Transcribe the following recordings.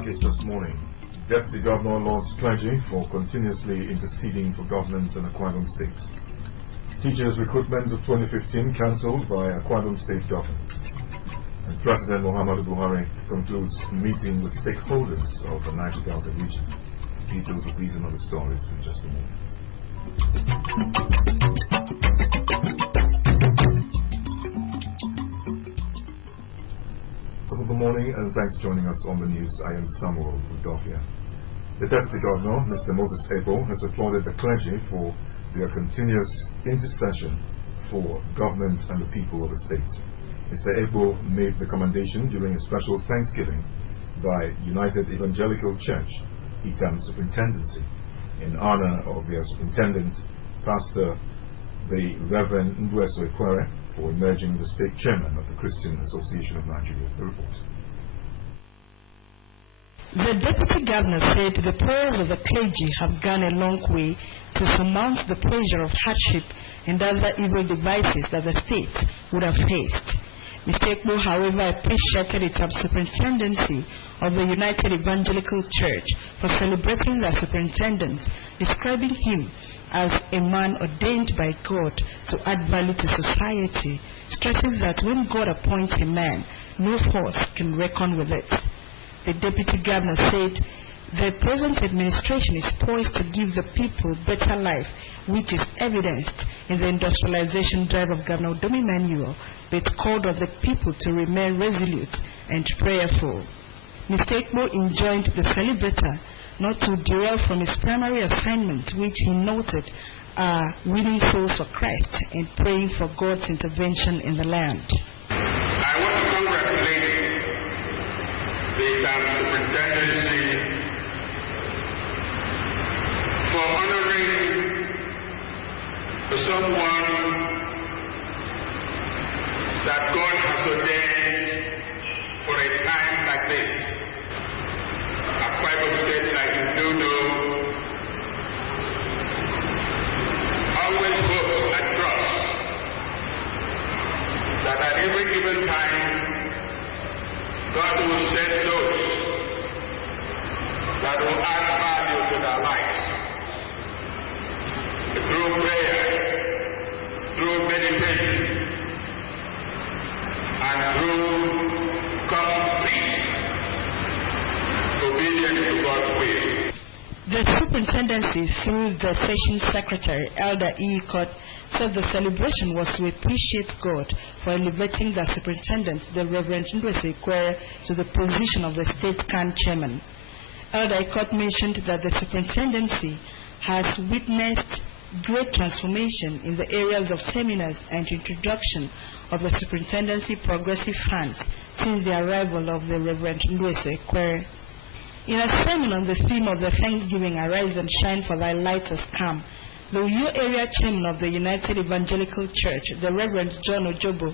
market this morning. Deputy Governor lauds clergy for continuously interceding for government and Akwa Ibom State. Teachers recruitment of 2015 cancelled by Akwa Ibom State government. And President Muhammadu Buhari concludes meeting with stakeholders of the Niger Delta region. Details of these and other stories in just a moment. Good morning and thanks for joining us on the news. I am Samuel Udofia. The Deputy Governor, Mr. Moses Ebo, has applauded the clergy for their continuous intercession for government and the people of the state. Mr. Ebo made the commendation during a special thanksgiving by United Evangelical Church, Itam Superintendency, in honor of their superintendent, Pastor the Reverend Ndweso Ekwere, for emerging the state chairman of the Christian Association of Nigeria. The report. The Deputy Governor said the prayers of the clergy have gone a long way to surmount the pressure of hardship and other evil devices that the state would have faced. Mr. Ekbo, however, appreciated the superintendency of the United Evangelical Church for celebrating their superintendent, describing him as a man ordained by God to add value to society, stressing that when God appoints a man, no force can reckon with it. The Deputy Governor said the present administration is poised to give the people better life, which is evidenced in the industrialization drive of Governor Udom Emmanuel, but called on the people to remain resolute and prayerful. Mr. Ekbo enjoined the celebrator not to derail from his primary assignment, which he noted are winning souls for Christ and praying for God's intervention in the land. I want to congratulate the superintendency for honoring someone that God has ordained for a time like this. Akwa Ibom State, like you do know, always hopes and trusts that at every given time, God will send those that will add value to their lives through prayers, through meditation, and through complete obedience to God's will. The superintendency, through the session secretary, Elder E. Kot, said the celebration was to appreciate God for elevating the superintendent, the Reverend Ndweso Ekwere, to the position of the state CAN chairman. Elder E. Kot mentioned that the superintendency has witnessed great transformation in the areas of seminars and introduction of the superintendency progressive funds since the arrival of the Reverend Ndweso Ekwere. In a sermon on the theme of the Thanksgiving, Arise and Shine, for Thy Light Has Come, the Uyo area chairman of the United Evangelical Church, the Reverend John Ojobo,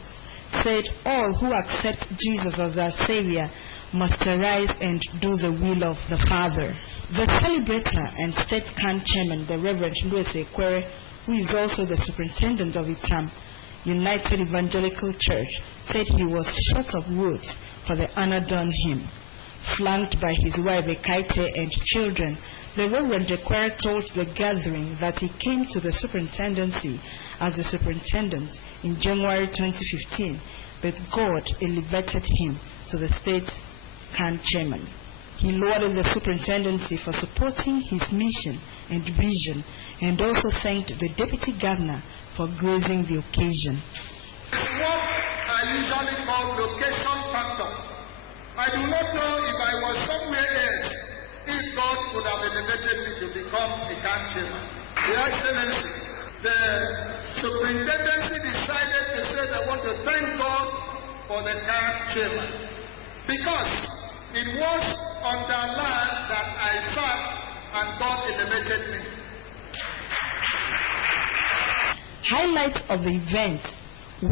said all who accept Jesus as their Savior must arise and do the will of the Father. The celebrator and state CAN chairman, the Reverend Ndweso Ekwere, who is also the superintendent of Itam United Evangelical Church, said he was short of words for the honor done him. Flanked by his wife Ekaite and children, the Reverend Ekwere told the gathering that he came to the superintendency as the superintendent in January 2015, but God elevated him to the state CAN chairman. He lauded the superintendency for supporting his mission and vision, and also thanked the Deputy Governor for gracing the occasion. What I usually call location factor. I do not know if I was somewhere else, if God could have elevated me to become a CAN chairman. Your Excellency, the superintendency decided to say they want to thank God for the CAN chairman, because it was on the land that I sat and God elevated me. Highlights of the event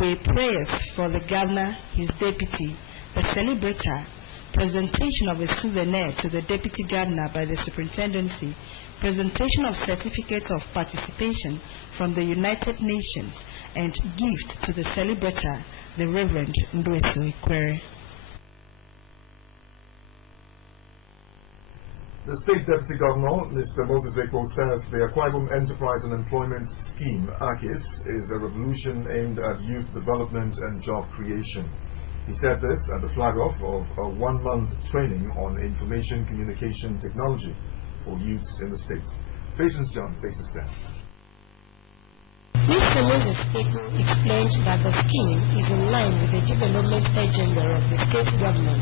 were prayers for the governor, his deputy, the celebrator, presentation of a souvenir to the deputy governor by the superintendency, presentation of certificates of participation from the United Nations, and gift to the celebrator, the Reverend Ndweso Ekwere. The State Deputy Governor, Mr. Moses Ekpo, says the Akwa Ibom Enterprise and Employment Scheme, AKIS, is a revolution aimed at youth development and job creation. He said this at the flag-off of a one-month training on information communication technology for youths in the state. Patience John takes us down. Mr. Moses Ekpo explained that the scheme is in line with the development agenda of the state government,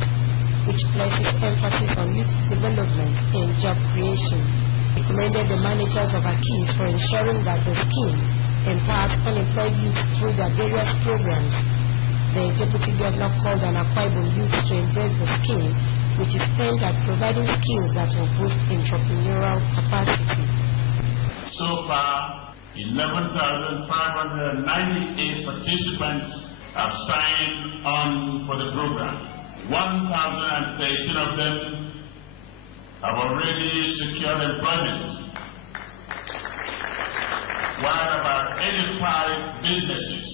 which places emphasis on youth development and job creation. He commended the managers of AKIS for ensuring that the scheme empowers unemployed youth through their various programs. The Deputy Governor called on Akwa Ibom youth to embrace the scheme, which is aimed at providing skills that will boost entrepreneurial capacity. So far, 11,598 participants have signed on for the program. 1,013 of them have already secured employment, while about 85 businesses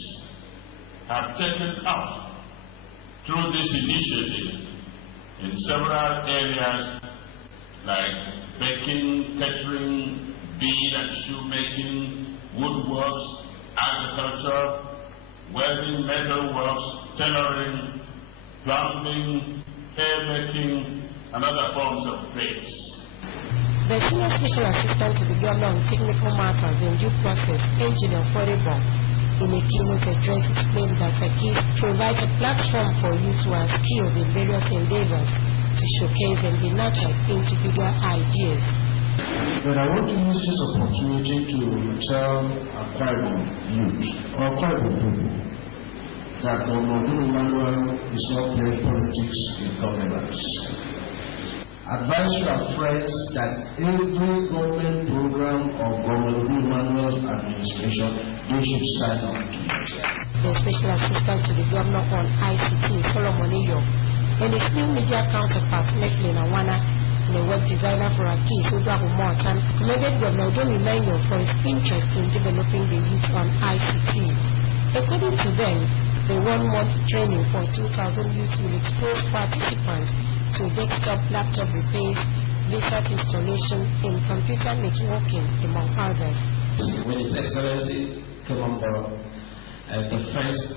have taken off through this initiative in several areas like baking, catering, bead and shoemaking, woodworks, agriculture, welding, metalworks, tailoring, plumbing, hair making, and other forms of trades. The Senior Special Assistant to the Governor on Technical Matters and Due Process, Engineer Forebo, in a keynote address explained that AKIS provides a platform for youth who are skilled in various endeavors to showcase and be nurtured into bigger ideas. But I want to use this opportunity to tell Akwa Ibom youth, or Akwa Ibom people, that Governor Emmanuel is not playing politics in governance. Advise your friends that every government program of Governor Emmanuel's administration, they should sign on to it. The Special Assistant to the Governor on ICT, Solomon Iyo, and his new media counterpart, Mifflin Awana, the web designer for AKIS, Udahu Moatan, commended Governor Emmanuel for his interest in developing the youth on ICT. According to them, the one-month training for 2,000 youths will expose participants to desktop laptop repairs, VSAT installation, and computer networking, among others. When His Excellency came on board, the first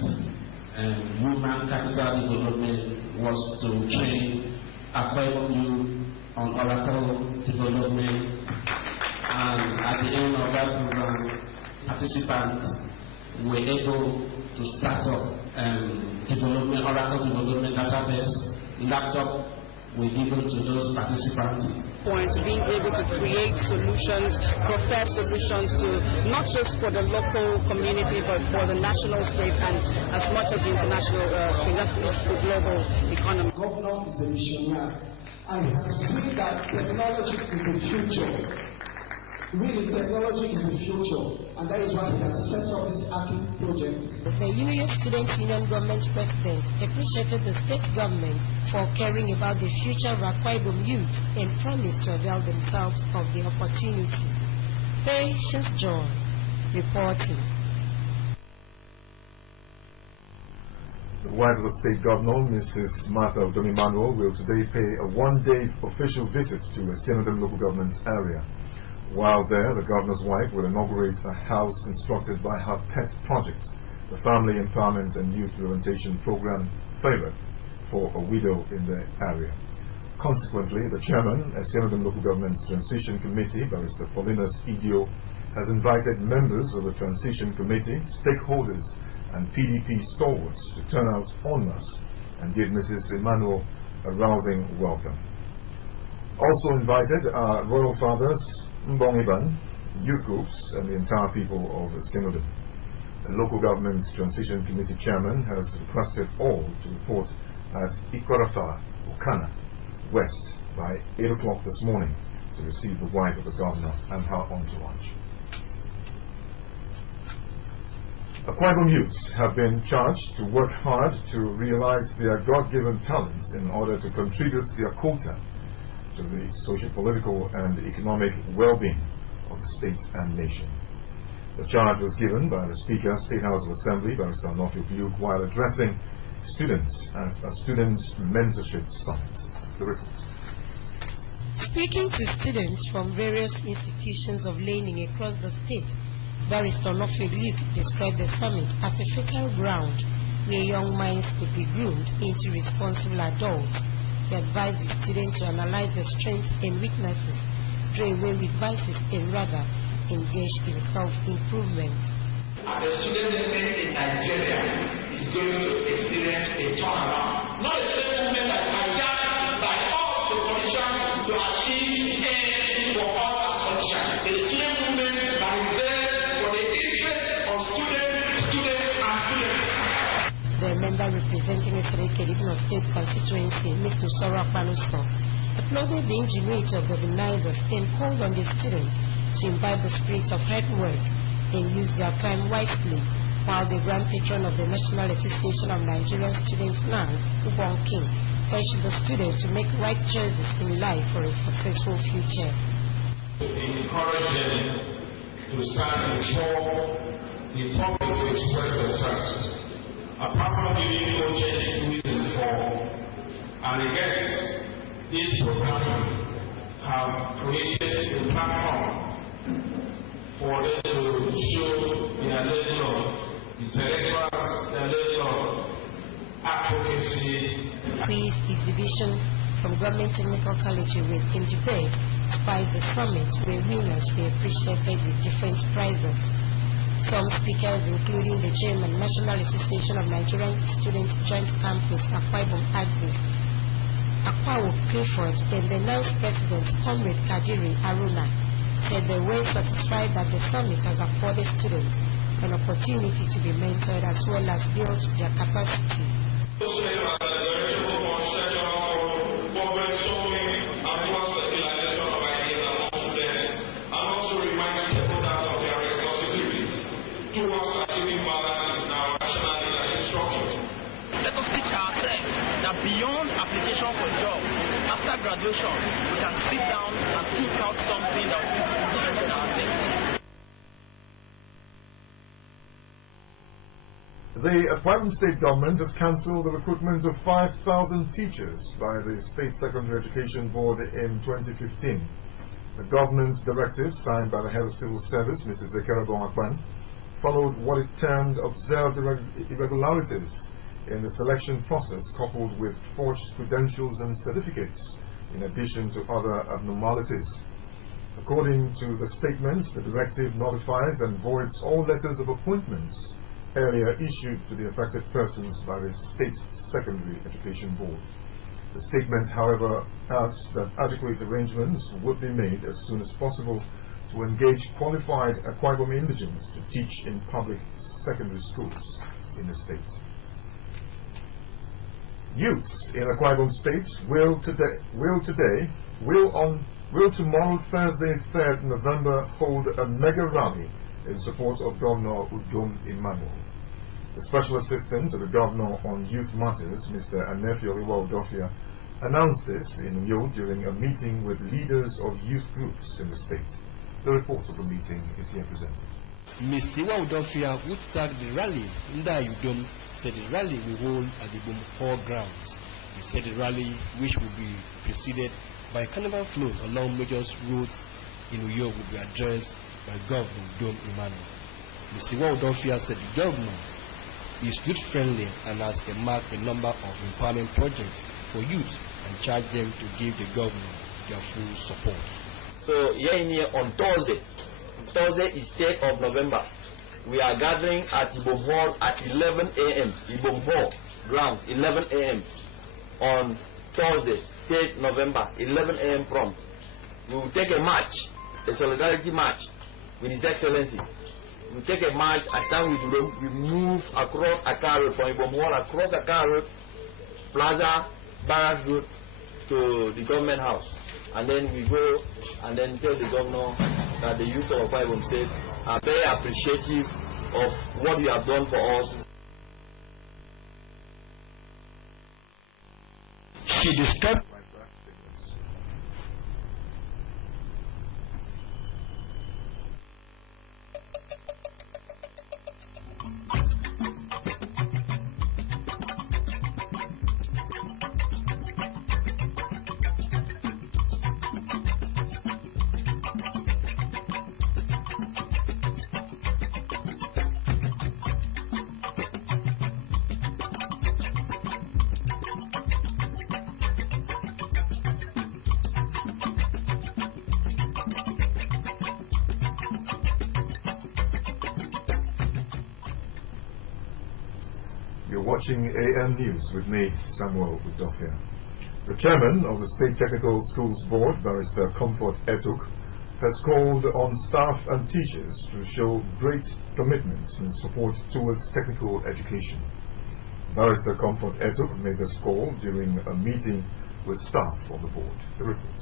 human capital development was to train Akwa Ibom youth on Oracle development, and at the end of that program, participants were able to start up development, Oracle development database. Laptop were given to those participants. Point being able to create solutions, prefer solutions to not just for the local community but for the national state and as much as the international state, that's the global economy. Governor is a missionary and has seen that technology is the future. Really, technology is the future, and that is why he has set up this AKIS project. The UNIO Students Union Government President appreciated the state government for caring about the future of Akwa Ibom youth and promised to avail themselves of the opportunity. Patience John, reporting. The wife of the state governor, Mrs. Martha Odomi-Manuel, will today pay a one-day official visit to a Sinodem local government area. While there, the governor's wife will inaugurate a house constructed by her pet project, the Family Empowerment and Youth Orientation Program Favor, for a widow in the area. Consequently, the chairman of Sinodem Local Government's Transition Committee, Barrister Paulinus Idio, has invited members of the Transition Committee, stakeholders, and PDP stalwarts to turn out en masse and give Mrs. Emmanuel a rousing welcome. Also invited are Royal Fathers, Mbongiban, youth groups, and the entire people of Sinodem. The local government's Transition Committee chairman has requested all to report at Ikorafa, Okana, West by 8 o'clock this morning to receive the wife of the governor and her entourage. Akwa Ibom youths have been charged to work hard to realize their God-given talents in order to contribute their quota to the socio-political and economic well-being of the state and nation. The charge was given by the Speaker, State House of Assembly, Barrister Nofio Biuk, while addressing students at a Students' Mentorship Summit. The report. Speaking to students from various institutions of learning across the state, Barrister Nofio Luke described the summit as a fertile ground where young minds could be groomed into responsible adults. He advised the students to analyze their strengths and weaknesses, draw away with vices, and rather engage in self-improvement. The student movement in Nigeria is going to experience a turnaround. Not a student movement that is hijacked by all the conditions to achieve the end for all our conditions. The student movement that is there for the interest of students, and students. The member representing Esereke Ibno State constituency, Mr. Sora Panuso, applauded the ingenuity of the organizers and called on the students to imbibe the spirit of hard work and use their time wisely, while the Grand Patron of the National Association of Nigerian Students, NANS, Ubon King, urged the students to make right choices in life for a successful future. We encourage them to stand before the public to express themselves. Apart from giving coaches reason for and against, this program have created a platform for them to show their level of intellectual, their level of advocacy. Quiz exhibition from Government Technical College with in debate spies the summit where winners were appreciated with different prizes. Some speakers, including the Chairman, National Association of Nigerian Students Joint Campus, Akwa Ibom Axis, Akwawo Clifford, and the NANS President, Comrade Kadiri Aruna, said they were satisfied that the summit has afforded students an opportunity to be mentored as well as build their capacity. Let us teach ourselves that beyond application for jobs, after graduation, we can sit down and think out something that will strengthen ourselves. The Akwa Ibom State government has cancelled the recruitment of 5,000 teachers by the State Secondary Education Board in 2015. The government's directive, signed by the head of civil service, Mrs. Ekerabong Akpan, followed what it termed observed irregularities in the selection process, coupled with forged credentials and certificates, in addition to other abnormalities. According to the statement, the directive notifies and voids all letters of appointments earlier issued to the affected persons by the State Secondary Education Board. The statement, however, adds that adequate arrangements would be made as soon as possible to engage qualified Akwa Ibom indigenes to teach in public secondary schools in the state. Youths in Akwa Ibom State will tomorrow, Thursday, 3rd November, hold a mega rally in support of Governor Udom Emmanuel. The Special Assistant to the Governor on Youth Matters, Mr. Anefio Udofia, announced this in Uyo during a meeting with leaders of youth groups in the state. The report of the meeting is here presented. Mr. Udofia, who started the rally in Udom, said the rally will hold at the Ibom Hall grounds. He said the rally, which will be preceded by carnival float along major roads in Uyo, will be addressed by Governor Udom Emmanuel. Mr. Udofia said the governor is youth-friendly and has earmarked a number of empowerment projects for youth and charged them to give the governor their full support. So here on Thursday is 3rd of November, we are gathering at Ibom Hall at 11 a.m. Ibom Hall grounds, 11 a.m. on Thursday, 3rd November, 11 a.m. prompt. We will take a march, a solidarity march with His Excellency. We will take a march as time we move across Accra Road, from Ibom Hall across Accra Road, Plaza, Barrack Road to the government house. And then we go and then tell the governor that the youth of Akwa Ibom State are very appreciative of what you have done for us. She described You're watching AM News with me, Samuel Udofia. The chairman of the State Technical Schools Board, Barrister Comfort Etuk, has called on staff and teachers to show great commitment and support towards technical education. Barrister Comfort Etuk made this call during a meeting with staff on the board. The report.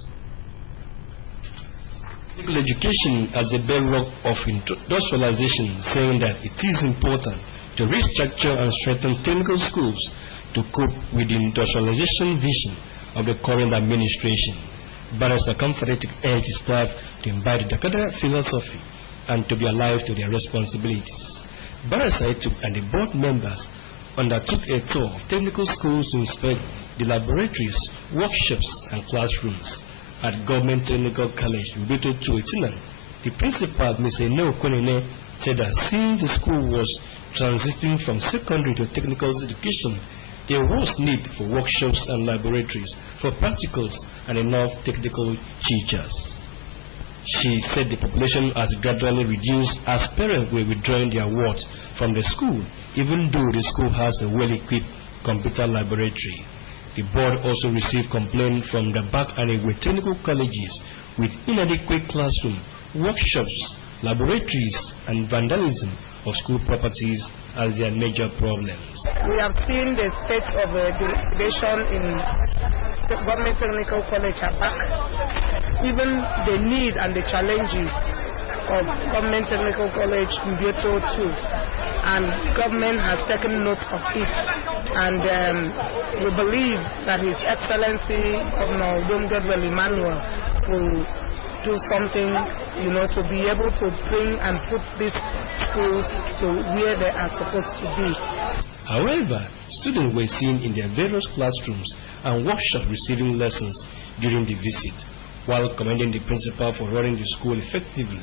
Technical education as a bedrock of industrialization, saying that it is important to restructure and strengthen technical schools to cope with the industrialization vision of the current administration. Barrister Comfort Etuk urged staff to imbibe the Dakota philosophy and to be alive to their responsibilities. Barrister Etuk and the board members undertook a tour of technical schools to inspect the laboratories, workshops, and classrooms at Government Technical College, Ubeto Tuetinan. The principal, Ms. Ene Okonene, said that since the school was transiting from secondary to technical education, there was need for workshops and laboratories, for practicals, and enough technical teachers. She said the population has gradually reduced as parents were withdrawing their words from the school, even though the school has a well-equipped computer laboratory. The board also received complaints from the back and away technical colleges with inadequate classroom, workshops, laboratories, and vandalism of school properties as their major problems. We have seen the state of dilapidation in the Government Technical College at back. Even the need and the challenges of Government Technical College in Ubeto too. And government has taken note of it. And we believe that His Excellency Governor Udom Emmanuel will do something, to be able to bring and put these schools to where they are supposed to be. However, students were seen in their various classrooms and workshops receiving lessons during the visit. While commending the principal for running the school effectively,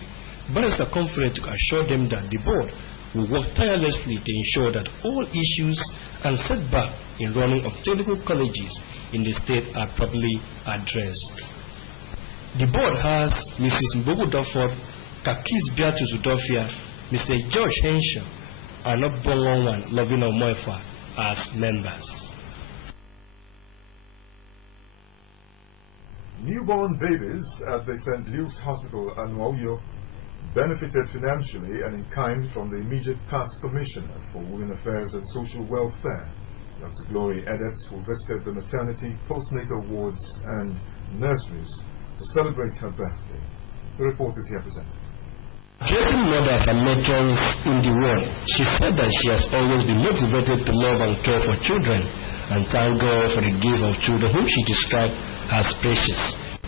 Barrister Comfort assured them that the board will work tirelessly to ensure that all issues and setbacks in running of technical colleges in the state are properly addressed. The board has Mrs. Mbogo Duford, Kakis Beatrice Udofia, Mr. George Henshaw, and Obonwan Lovina Moefa as members. Newborn babies at the St. Luke's Hospital, Anuoyo, benefited financially and in kind from the immediate past Commissioner for Women Affairs and Social Welfare, Dr. Glory Edet, who visited the maternity, postnatal wards, and nurseries to celebrate her birthday. The report is here presented. Addressing mothers and matrons in the world, she said that she has always been motivated to love and care for children and thank God for the gift of children whom she described as precious.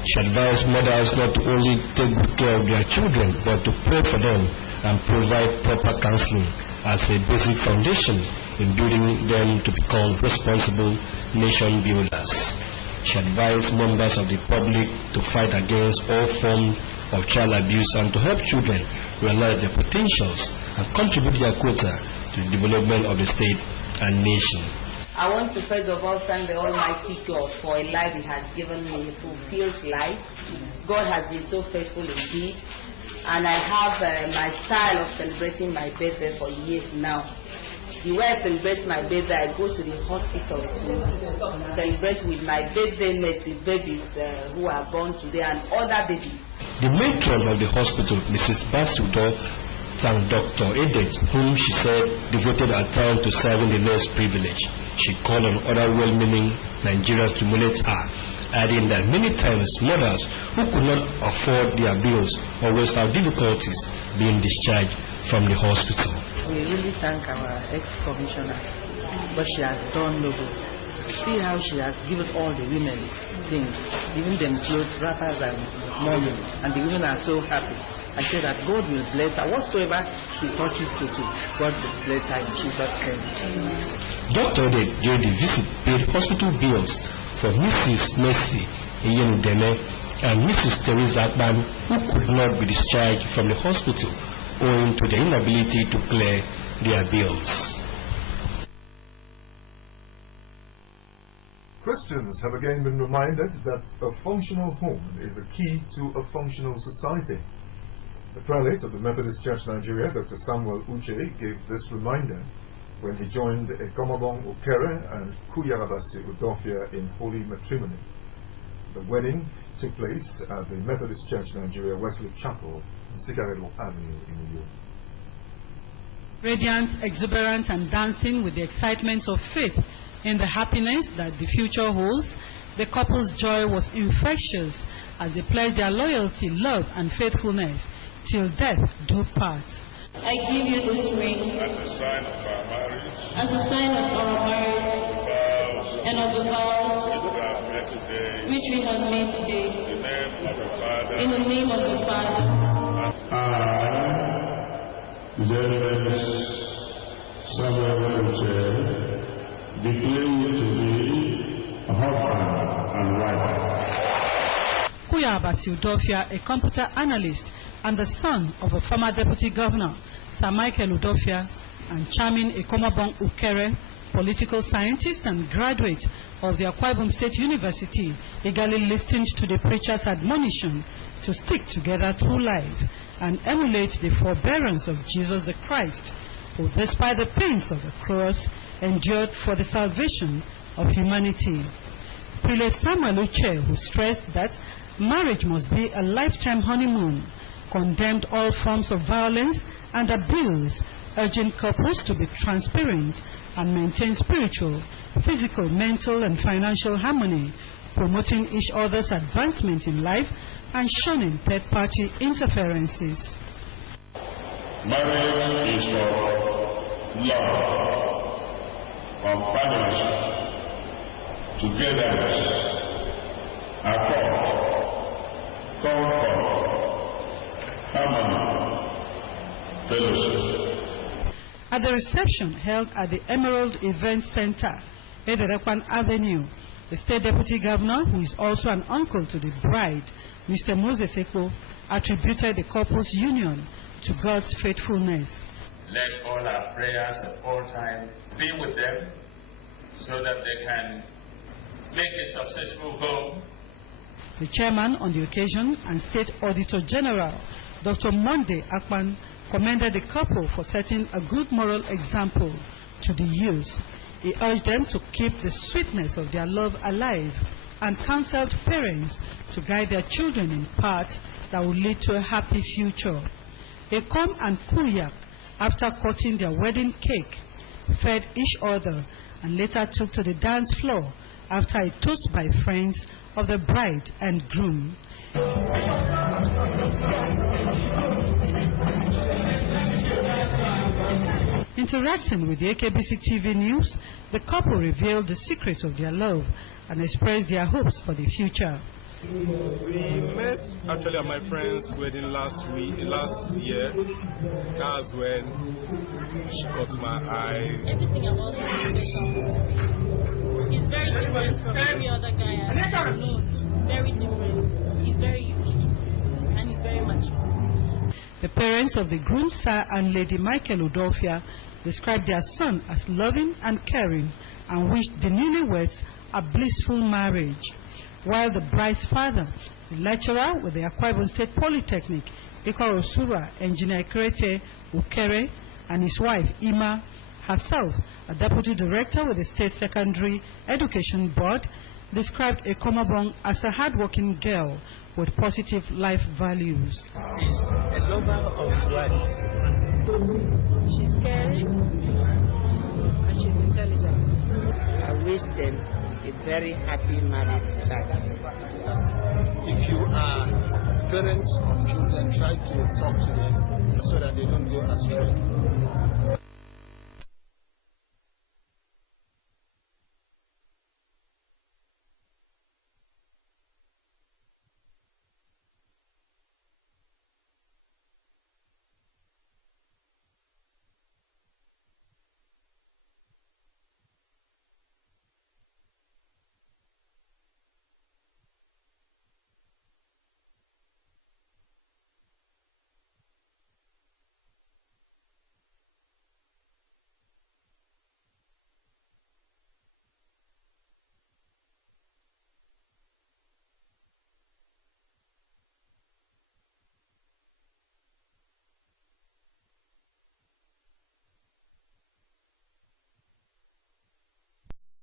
She advised mothers not to only take good care of their children, but to pray for them and provide proper counseling as a basic foundation in building them to become responsible nation builders. She advised members of the public to fight against all forms of child abuse and to help children realize their potentials and contribute their quota to the development of the state and nation. I want to first of all thank the Almighty God for a life He has given me, a fulfilled life. God has been so faithful indeed. And I have my style of celebrating my birthday for years now. The way I celebrate my birthday, I go to the hospital to celebrate with my birthday native babies who are born today and other babies. The matron of the hospital, Mrs. Basudo, thanked Dr. Edet, whom she said devoted her time to serving the less privileged. She called on other well-meaning Nigerians to emulate her, adding that many times mothers who could not afford their bills always have difficulties being discharged from the hospital. We really thank our ex-commissioner, what she has done noble. See how she has given all the women things, giving them clothes, wrappers, and money, and the women are so happy. I say that God will bless her. Whatsoever she touches to do, God will bless her in Jesus' name. Dr. Edet during the visit paid hospital bills for Mrs. Mercy Iyenudeme and Mrs. Teresa Akban, who could not be discharged from the hospital owing to their inability to clear their bills. Christians have again been reminded that a functional home is the key to a functional society. The prelate of the Methodist Church Nigeria, Dr. Samuel Uche, gave this reminder when he joined Ekomobong Ukere and Kuyabasi Udofia in holy matrimony. The wedding took place at the Methodist Church Nigeria Wesley Chapel in Sigarelo Avenue in New York. Radiant, exuberant, and dancing with the excitement of faith in the happiness that the future holds, the couple's joy was infectious as they pledged their loyalty, love, and faithfulness till death do part. I give you this ring as a sign of our marriage, and of the vows which we have made today. In the name of the Father. I, James Samuel Uche, declare you to be a husband and wife. Kuyabasi Udofia, a computer analyst and the son of a former deputy governor, Sir Michael Udofia, and Chairman Ekomobong Ukere, political scientist and graduate of the Akwa Ibom State University, eagerly listened to the preacher's admonition to stick together through life and emulate the forbearance of Jesus the Christ, who, despite the pains of the cross, endured for the salvation of humanity. Prelate Samuel Uche, who stressed that marriage must be a lifetime honeymoon, condemned all forms of violence and abuse, urging couples to be transparent and maintain spiritual, physical, mental, and financial harmony, promoting each other's advancement in life and shunning third-party interferences. Marriage is for love, companionship, togetherness, accord, comfort, harmony, fellowship. At the reception held at the Emerald Event Center, Ederekwan Avenue, the State Deputy Governor, who is also an uncle to the bride, Mr. Moses Ekpo, attributed the couple's union to God's faithfulness. Let all our prayers at all times be with them so that they can make a successful home. The chairman on the occasion and State Auditor General, Dr. Monday Akpan, commended the couple for setting a good moral example to the youth. He urged them to keep the sweetness of their love alive and counseled parents to guide their children in paths that will lead to a happy future. Ekom and Kuyak, after cutting their wedding cake, fed each other and later took to the dance floor after a toast by friends of the bride and groom. Interacting with the AKBC TV News, the couple revealed the secret of their love and expressed their hopes for the future. We met actually at my friend's wedding last year. That's when she caught my eye. Everything about him is special. He's very different from every other guy I've known. Very different. He's very unique and he's very mature. The parents of the groom, Sir and Lady Michael Udofia, described their son as loving and caring and wished the newlyweds a blissful marriage. While the bride's father, the lecturer with the Akwa Ibom State Polytechnic, Iko Osura, Engineer Krete Ukere, and his wife, Ima, herself, a deputy director with the State Secondary Education Board, described Ekomobong as a hardworking girl with positive life values. She's a lover of life. She's caring and she's intelligent. I wish them a very happy married life. If you are parents of children, try to talk to them so that they don't go astray.